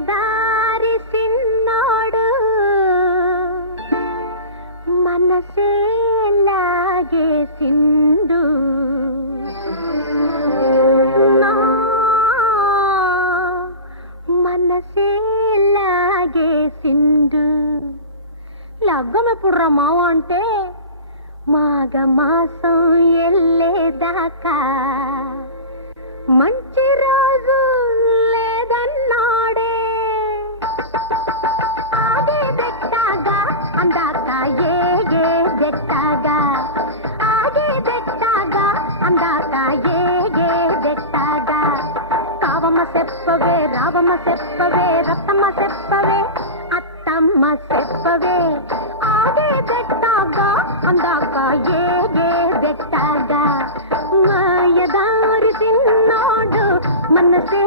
మాయదారి సిన్నోడు మనసే లాగేసిండు నా మనసే లాగేసిండు లగ్గమెప్పుడు రా మావ అంటే మాఘ మాసం ఎల్లేదాకా మంచి రోజు లేదన్నాడే ఆగే బెట్టాగా అందాక ఏగే బెట్టాగా ఆగే బెట్టాగా అందాక ఏగే బెట్టాగా కావమ్మ చెప్పవే రావమ్మ చెప్పవే రత్తమ్మ చెప్పవే అత్తమ్మ చెప్పవే ఆగే బెట్టాగా అందాక ఏగే బెట్టాగా మాయదారి సిన్నోడు మనసే